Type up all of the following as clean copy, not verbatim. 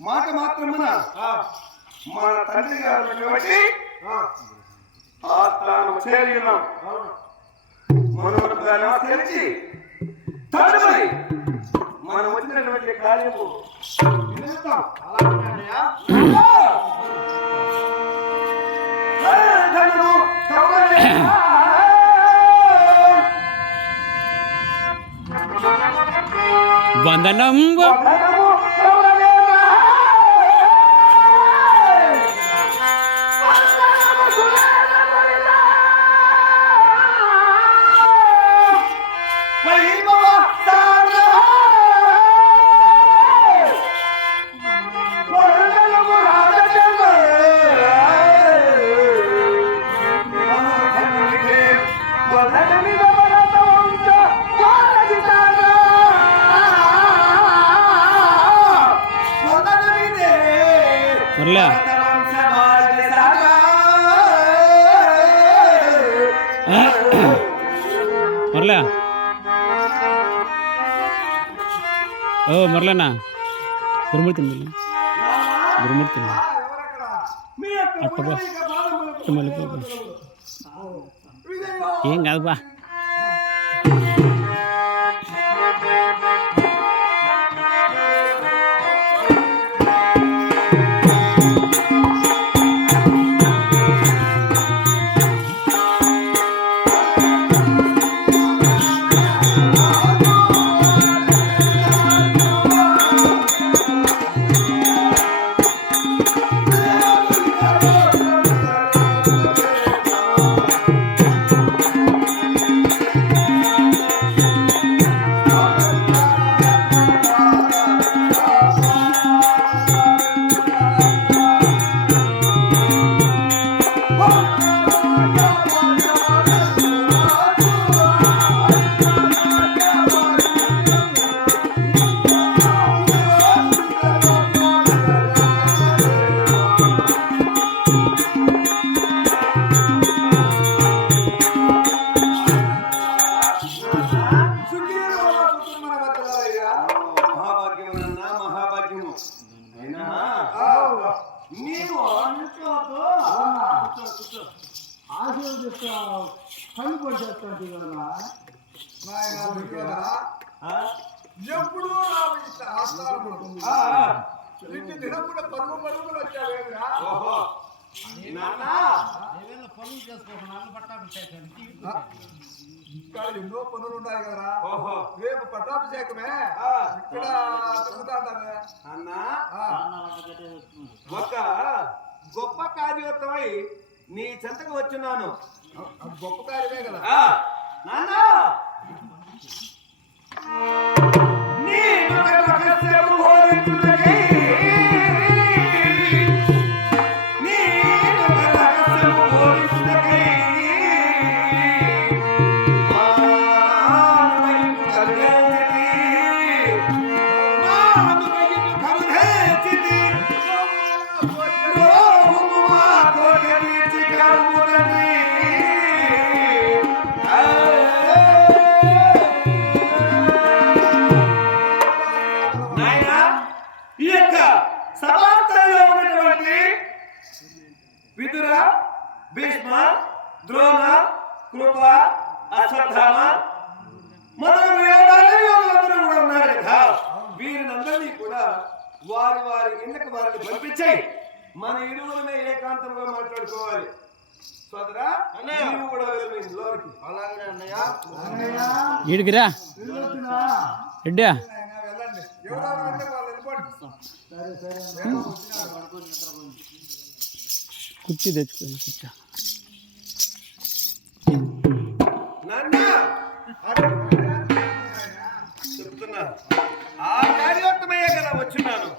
మాట మాత్రమున మన తండ్రి గారు బట్టి ఆస్థానం చేరి ఉన్నాం. మనవరకు దాన్ని ఆచరించి తదుపరి మనం వచ్చినటువంటి కార్యము వందనం మురళి ఓ మురళన్నా గురుమూర్తి గురుమూర్తి అట్టబా మళ్ళీ ఏం కాదు బా ఎప్పుడు దినప్పుడు పరుగు పరుగులు వచ్చావేమిరా? ఇక్కడ ఎన్నో పనులు ఉన్నాయి కదా. రేపు పట్టాభిషేకమే ఇక్కడ తిరుగుతాంటామే అన్నా. ఒక గొప్ప కార్యోత్తమై నీ చెంతకు వచ్చున్నాను. గొప్ప కార్యమే కదా నాన్న. విదుర, భీష్మ, ద్రోణ, కృప, అశ్వత్థామ మొదలగు యోధులందరూ కూడా ఉన్నారు కదా. వీరినందరినీ కూడా వారి వారి ఇళ్ళకి వారిని పంపించాయి. మన ఇరువులనే ఏకాంతంగా మాట్లాడుకోవాలి. సోదరా నువ్వు కూడా వెళ్ళు ఇంట్లోకి. అలాగే అన్నయ్య ఈడికిరా రెడ్డి వెళ్ళండి. ఎవరెవరు అంటే వాళ్ళు వెళ్ళిపోండి. కుర్చీ తెచ్చుకోండి. కూర్చో చెప్తున్నా ఆ కార్యోత్తమయ్యే కదా వచ్చున్నాను.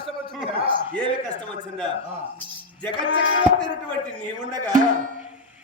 కష్టం వచ్చిందిరా? ఏమి కష్టం వచ్చిందా? ఆ, జగచ్చక్రవర్తి నీవుండగా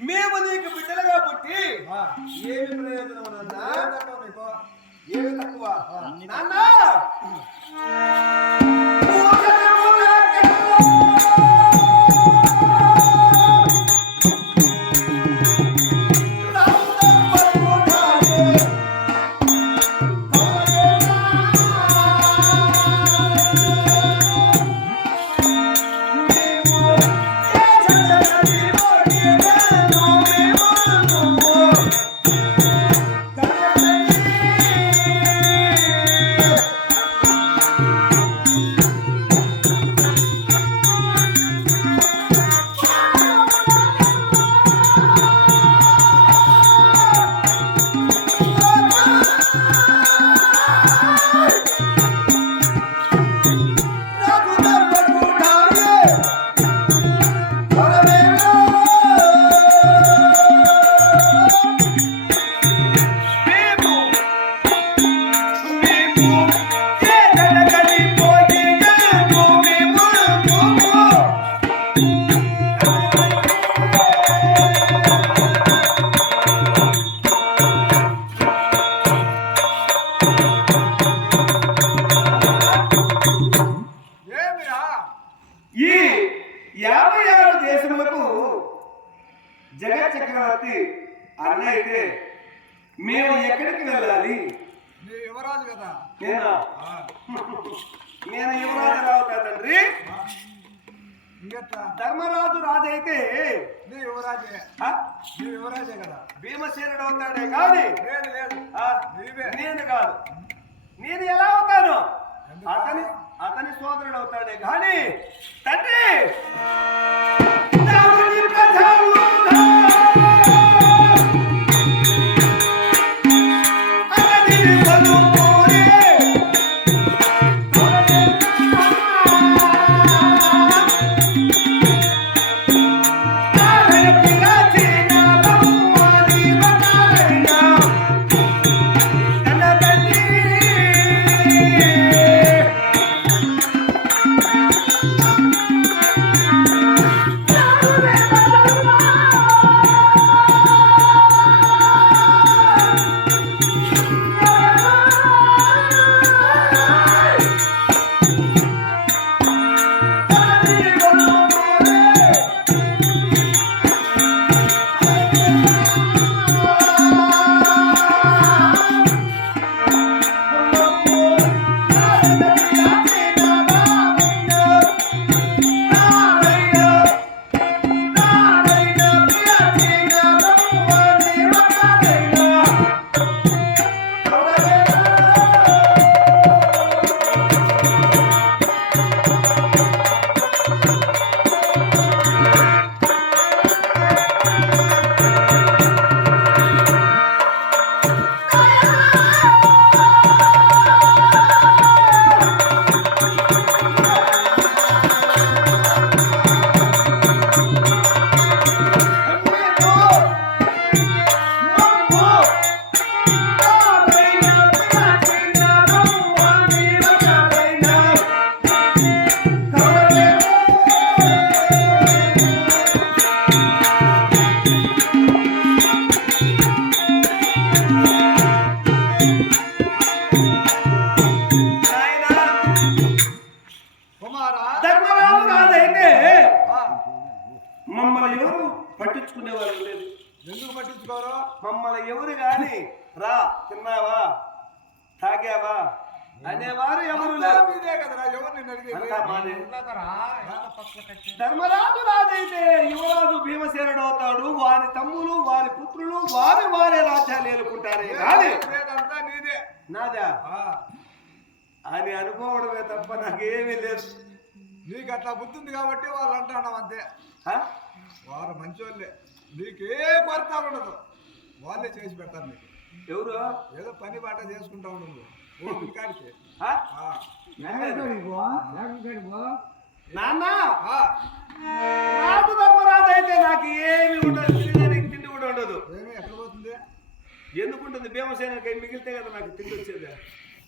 మేము నీకు బిడ్డలుగా పుట్టి ఆ. ఏమి ప్రయోజనం నాన్నా? ఏం తక్కువ నీకు? ఏమి తక్కువ నాన్న? ఏమిరా? ఈ 56 దేశములకు జగత్ చక్రవర్తి అన్న అయితే మేము ఎక్కడికి వెళ్ళాలి? నీ యువరాజు కదా. నేనా? ఆ, నేను యువరాజు రావుతా తండ్రి. ఇంకెట్లా? ధర్మరాజు రాజైతే నీ యువరాజే. ఆ, నీ యువరాజే కదా. భీమసేనుడు అవుతాడే కానీ లేదు లేదు, ఆ, నీవే. నేను కాదు. నేను ఎలా అవుతాను? ఎందుకు? అతని సోదరుడు అవుతాడే కానీ తండ్రి దారుని ప్రజాలుగా అతని పలుకురే కుమారా, ధర్మరాజు రాజైతే ఆ, మమ్మల్ని ఎవరు పట్టించుకునేవారు లేదు. ఎందుకు పట్టించుకోరు? మమ్మల్ని ఎవరు గాని రా తిన్నావా తాగావా అనేవారు ఎవరు అంతా లేరు. మీదే కదరా, ఎవరు నిన్ను అడిగేది? అంతా మాదే. ఉండకరా? ధర్మరాజు రాజైతే యువరాజు భీమసేనుడు అవుతాడు. వారి తమ్ములు వారి పుత్రులు వారి వారి రాజ్యాలు ఏలుకుంటారే కానీ లేదంతా నీదే. నాదా ఆ, అని అనుకోవడమే తప్ప నాకేమీ లేదు. నీకు అట్లా బుద్ధి ఉంది కాబట్టి వాళ్ళు అంటున్నాం అంతే. ఆ? వారు మంచోళ్ళే, నీకే కొరత ఉండదు, వాళ్ళే చేసి పెడతారు నీకు. ఎవరు? ఏదో పని బాట చేసుకుంటా ఉండదు కాడికి. ఆ? నాన్న నాకు ధర్మరాజు అయితే నాకు ఏమి ఉండదు, తినడానికి తిండి కూడా ఉండదు. ఏమి ఎక్కడ పోతుంది? ఎందుకుంటుంది? భీమసేనకి మిగిలితే కదా నాకు తిండి వచ్చేది.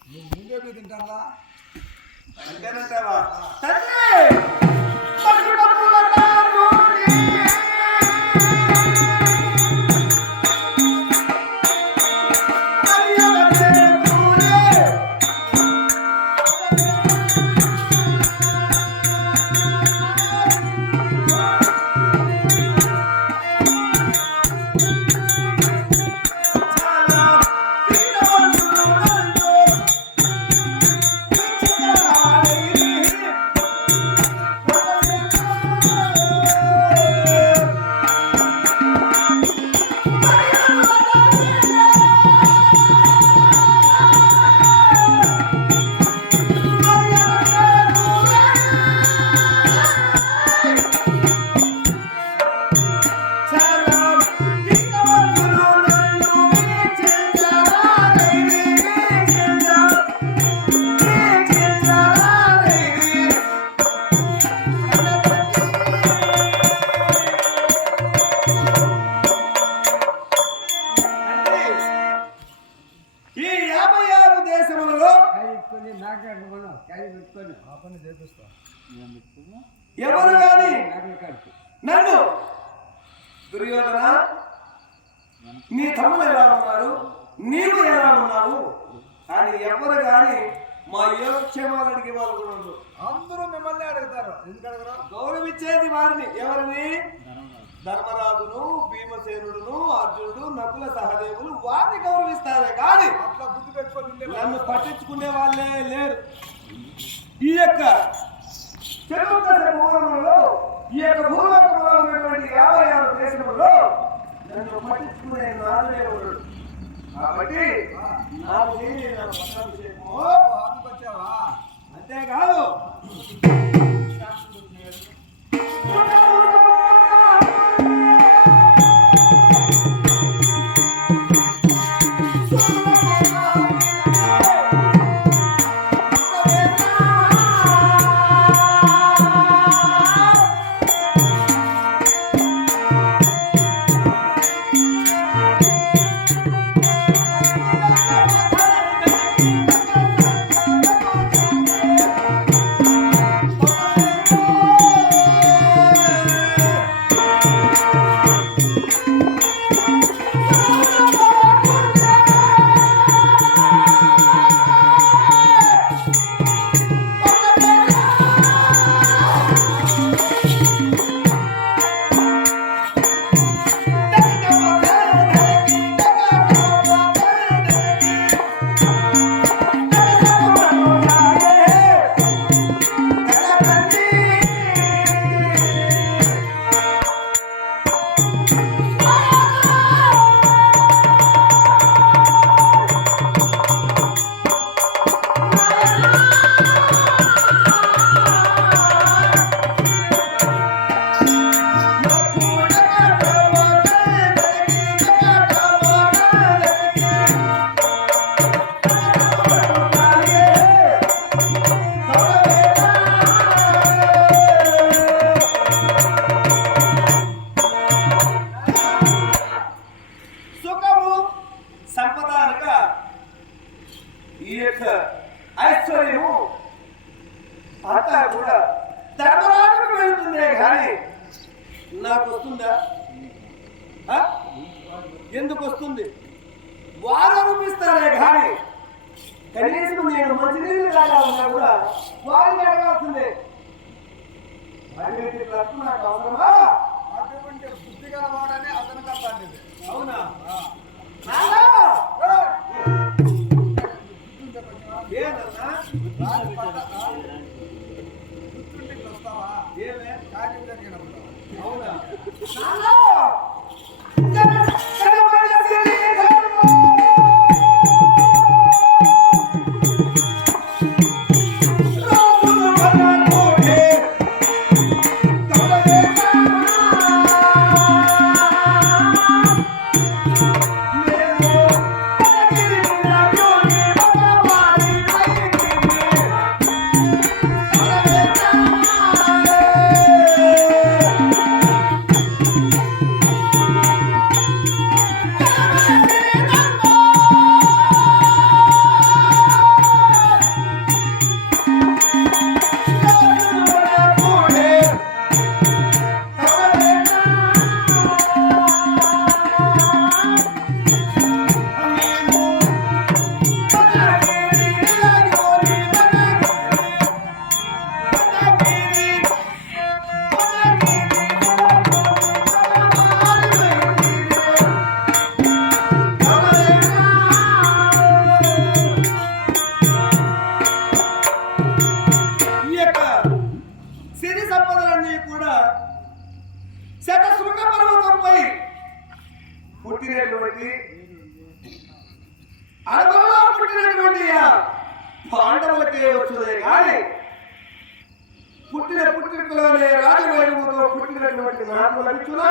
నువ్వు ముందే పోయి తింటారా? అంతేనంటావా తండ్రి పట్టుకున్నదారుని ఈ 56 దేశములలో ఎవరు గాని నన్ను దుర్యోధన నీ తమ్ముడు ఎలా ఉన్నారు నీవు ఎలా ఉన్నావు అని ఎవరు గాని మా యోగక్షేమాలు అడిగే వాళ్ళు కూడా ఉండరు. అందరూ మిమ్మల్ని అడుగుతారు. ఎందుకు అడగరా? గౌరవించేది వారిని. ఎవరిని? ధర్మరాజును, భీమసేనుడును, అర్జునుడు, నకుల సహదేవులు వారిని గౌరవిస్తారే కానీ అట్లా బుద్ధి పెట్టుకొని నన్ను పట్టించుకునే వాళ్ళే లేరు. ఈ యొక్క చతుర్దశ ఈ యొక్క భూలోకంలో ఉన్నటువంటి 56 దేశములలో నన్ను పట్టించుకునే నాలుగే ఉన్నాడు. కాబట్టి నాకు పట్టాభిషేకము అందుకొచ్చావా? అంతేకాదు ఐశ్వర్యము అంతా కూడా ధర్మరాజుకు వెళ్తుందే కానీ నాకు వస్తుందా? ఎందుకు వస్తుంది? వారు అనిపిస్తారే కానీ కనీసం నేను మంచినీళ్ళు తాగాలన్నా కూడా వారిని అడగాల్సిందే. అటువంటి బ్రతుకు నాకు అవసరమా? అటువంటి బుద్ధి గల వాడని అతను కట్టాలి. అవునా? ఏదన్నా గుర్తుంటికి వస్తావా? ఏమే కార్యం జరిగినప్పుడు. అవునా? పుట్టినటువంటి అడవుల్లో పుట్టినటువంటి పాండవులకే వచ్చుదే కానీ పుట్టినట్లోనే రాజవైభవంతో పుట్టినటువంటి నాకు లభించునా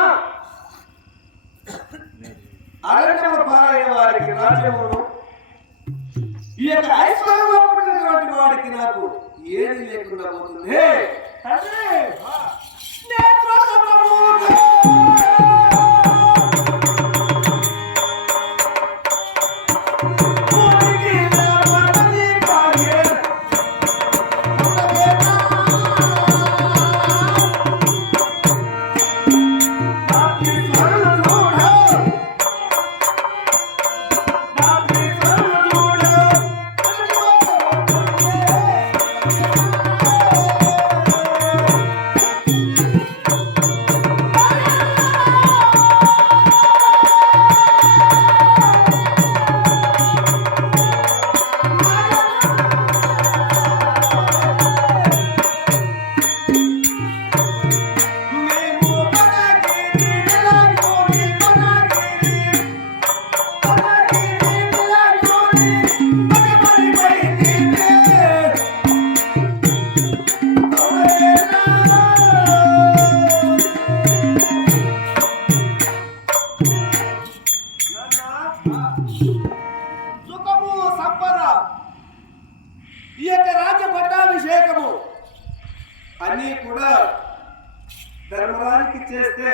అరణ్యము పాలైన వారికి రాజ్యమును ఈ యొక్క ఐశ్వర్యంలో పుట్టినటువంటి వాడికి నాకు ఏది లేకుండా పోతుంది సుఖము సంపద ఈ యొక్క రాజ్య పట్టాభిషేకము అన్నీ కూడా ధర్మరాజుకి చేస్తే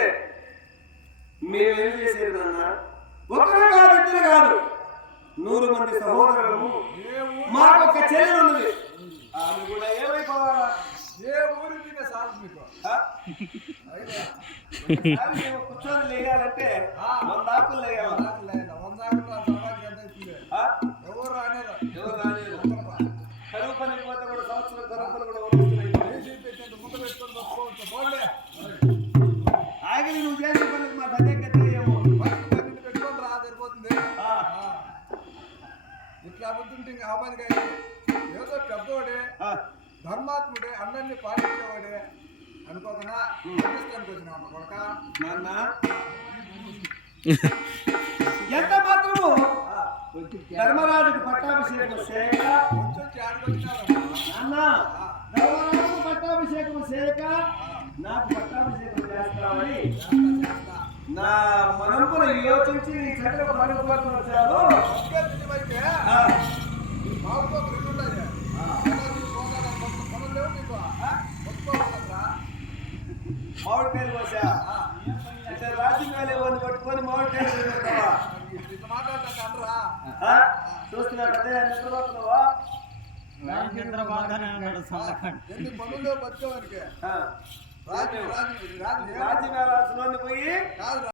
మేమేం చేసేది నాన్న ఒకరు కాదు ఇద్దరు కాదు 100 మంది సహోదరులు మాకొక చెల్లెలు ఉన్నది ఆమె కూడా ఏమైపోవాలా ఏ ఊరి మీద సాగు మీకు కూర్చొని లేయాలంటే 100 ఆకులు లేయాలి ఎవరు రానేరు కరువు పని పోతే కూడా సంవత్సరం కరువు పని కూడా వస్తున్నాయి ముందు పెట్టుకొని పట్టుకోవచ్చు పోలే ఆగి నువ్వు చేసే పనికి మాకు అదే గతేమో పెట్టుకొని రా సరిపోతుంది ఇట్లా బుద్ధింటే ఇంకా ఆపదిగా ఏదో పెద్దవాడే ధర్మాత్ముడే అందరినీ పాటించేవాడే అనుకోకుండా పాకిస్తాన్కి వచ్చినావు కొడక నాన్న ఎంత మాత్రము ధర్మరాజుకు పట్టాభిషేకం చేయక కొంచెం ఆడుకొచ్చినావు నాన్న ధర్మరాజుకు పట్టాభిషేకం చేయక నాకు పట్టాభిషేకం చేస్తామని నా మనపున యోచించి నీ చక్కగా పడుకోవడం వచ్చాను అయితే మాకు ఒక రెండు ఉన్నాయి పనులు లేవు నీకు మొత్తుకోవాలరా మామిడికాయలు కోసా అంటే రాజకీయాలు ఇవన్నీ పట్టుకొని మామిడికాయలు ఇట్లా మాట్లాడతాను అనరా చూస్తున్నా అదే నిద్రపోతున్నావా ఎన్ని పనులు బతికేవానికి రాజ్యం రాజు రాజ్యం పోయి కాదు